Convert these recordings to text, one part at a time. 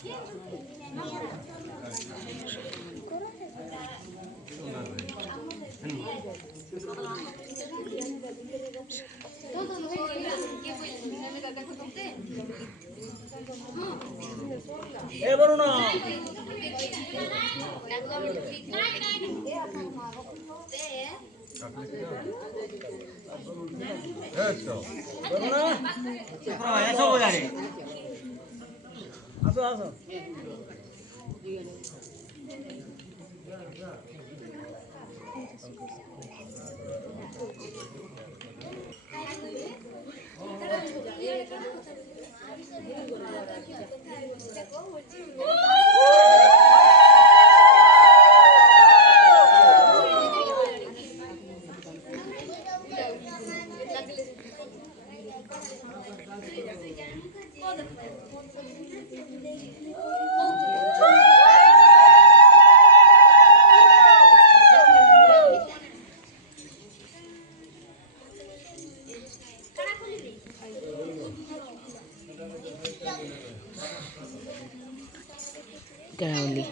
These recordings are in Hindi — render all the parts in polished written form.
ए वरुण आसो आसो Gawli.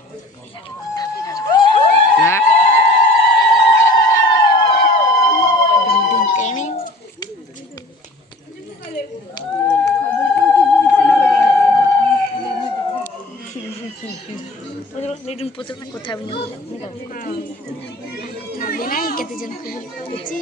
Nidun putar na kotha bhi nahi kete jan kuchi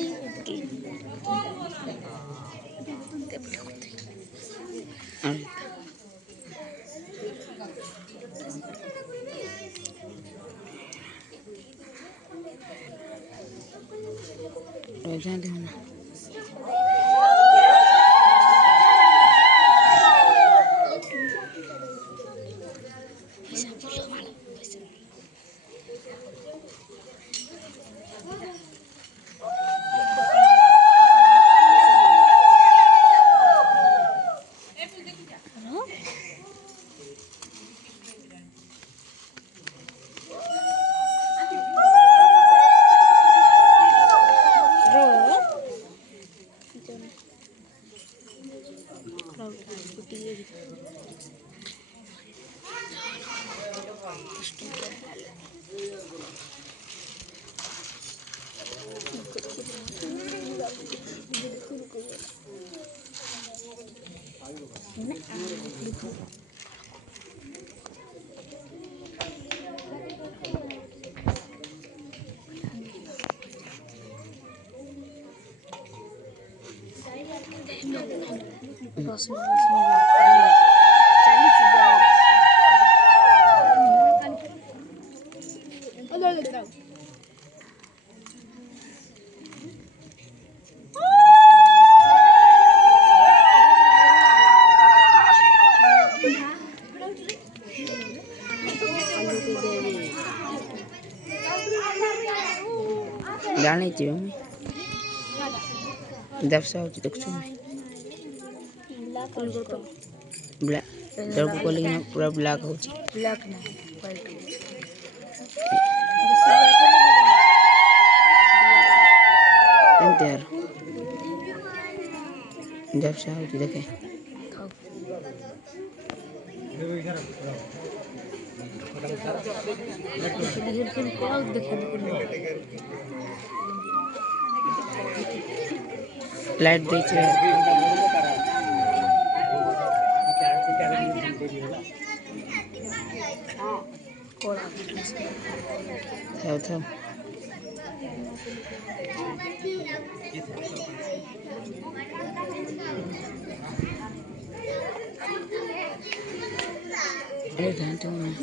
jangan mana जाने चाहिए जब से होती तो कुछ ब्लैक जब कॉलिंग में पूरा ब्लैक हो जी ब्लैक नहीं वाइट इंतजार जब से होती देखे लाइट दीजिए था घंटे में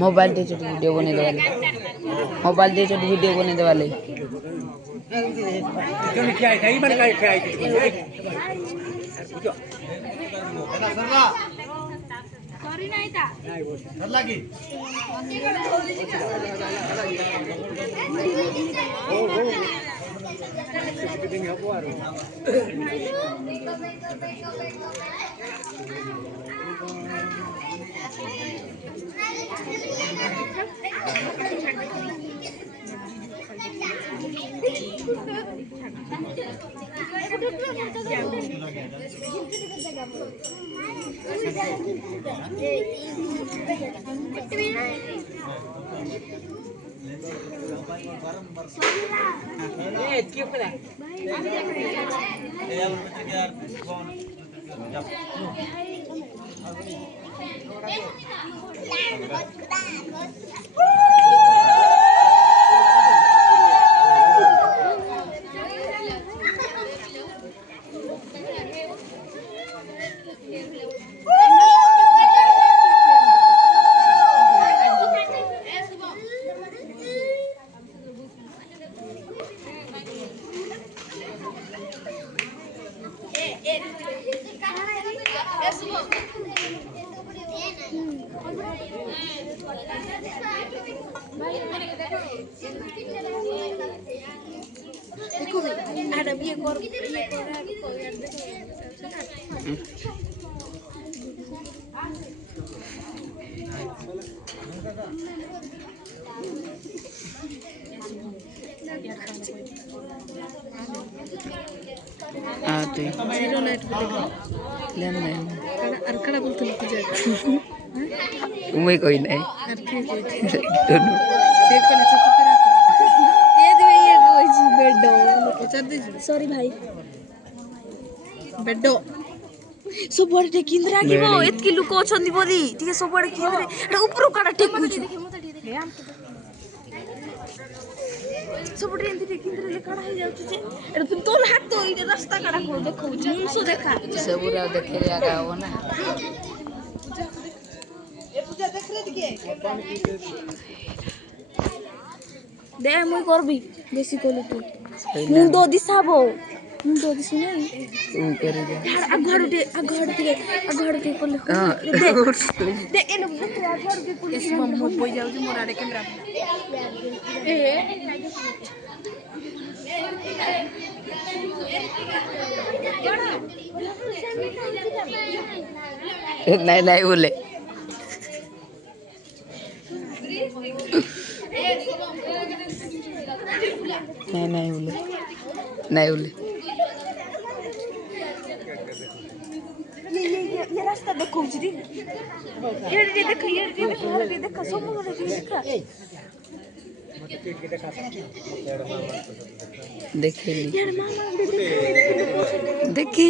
मोबाइल दे छोटे वीडियो बने दे वाले मोबाइल दे छोटे वीडियो बने दे वाले उम्मीद कोई नहीं सॉरी भाई बेडो सबड़े टेकिंद्रा की वो एतकी लुको छंदी बोदी ठीक है सबड़े किंद्रे एटा ऊपर काटा टेकुछु सबड़े एंती टेकिंद्रे ले काटा हे जाउछु जे एटा तुम तोल हाथ तो ई रास्ता काटा को देखौ मुंसो देखा सबुरा देखे आगा हो ना ए पूजा देख रे दिके दे मुई करबी बेसी कोली तू मुंडो दिसाबो मुंडो दिसुने तू करे जा अघड़ दे कोले दे एलो अघड़ दे कोले इस मम्मो पोई जाउ जे मोरा रे कैमरा ए नहीं नहीं बोले नहीं नहीं बोले नहीं बोले ये रास्ता देखो जी ये देखो सोमो देखो देखिए देखिए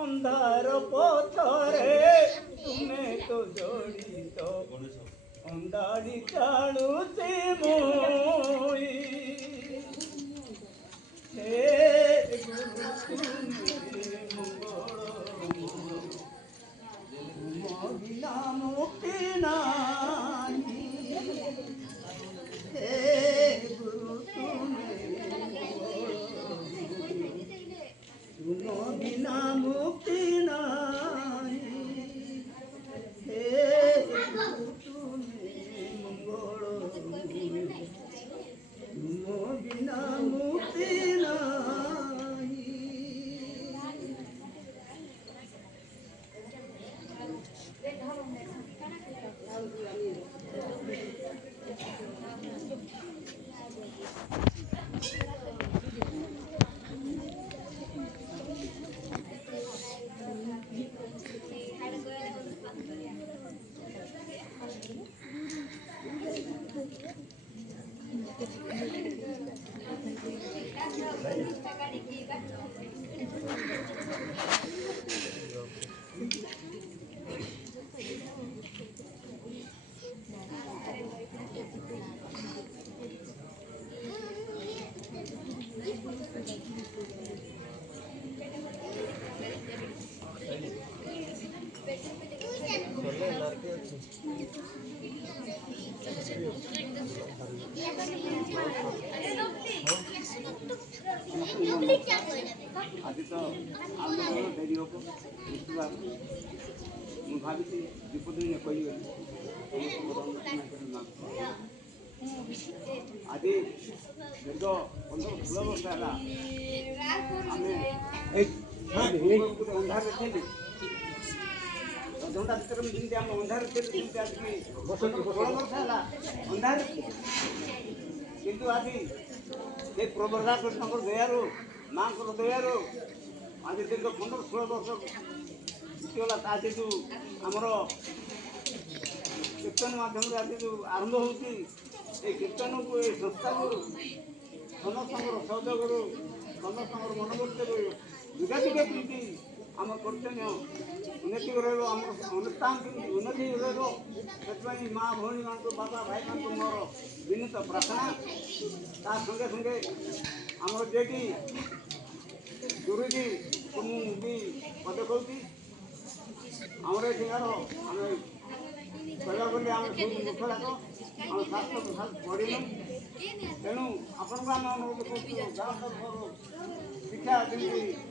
अंधार पथरे तुमे तो जड़ित अंधारी चालुचे मोई हे बिना मुक्ति नाही हे गुरु तुम बिना मुक्ति नाही हे तुम्हें मंगल तुम बिना मुक्ति नाही आदि तो डेरी हम मुझे भावी विपद कही आज दीर्घ 15-16 वर्ष है अंधार थे अधघंटा भर जमी आम अंधार थे 16 वर्ष है अंधार किंतु आज ये प्रभुदा कृष्ण दयारू माँ को दयारू आज दीर्घ 15-16 वर्ष बीतीगला आज जो आमर कीर्तन मध्यम आज जो आरंभ होती कीर्तन को ये संस्था को समस्त सहयोग समस्त मनोवृत्ति जुगाजुगे केमती आम कर्तव्य उन्नति आम अनुष्ठान उन्नति से माँ भौणी मान बाबा भाई मान मोर विनीत प्रार्थना ता संगे संगे आमर जेटी गुरुजी को मुझे पद कहती आमर ये आम कहला बोली आम सब मूर्खराक आम शास्त्र प्रसाद पढ़िलु तेणु आपण को आम अनुरोध कर शिक्षा जमी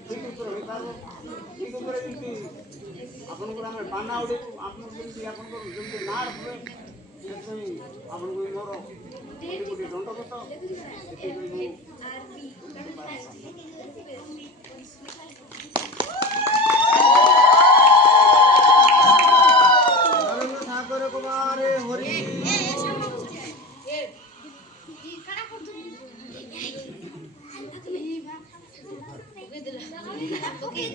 ठीक उत्तर हो पार ठीक उत्तर जमी आपन को आम बाना उड़ेबू आपमि आप ना रखे आपन को मोर गोटे दंडगत सागर कुमार हरि Okay,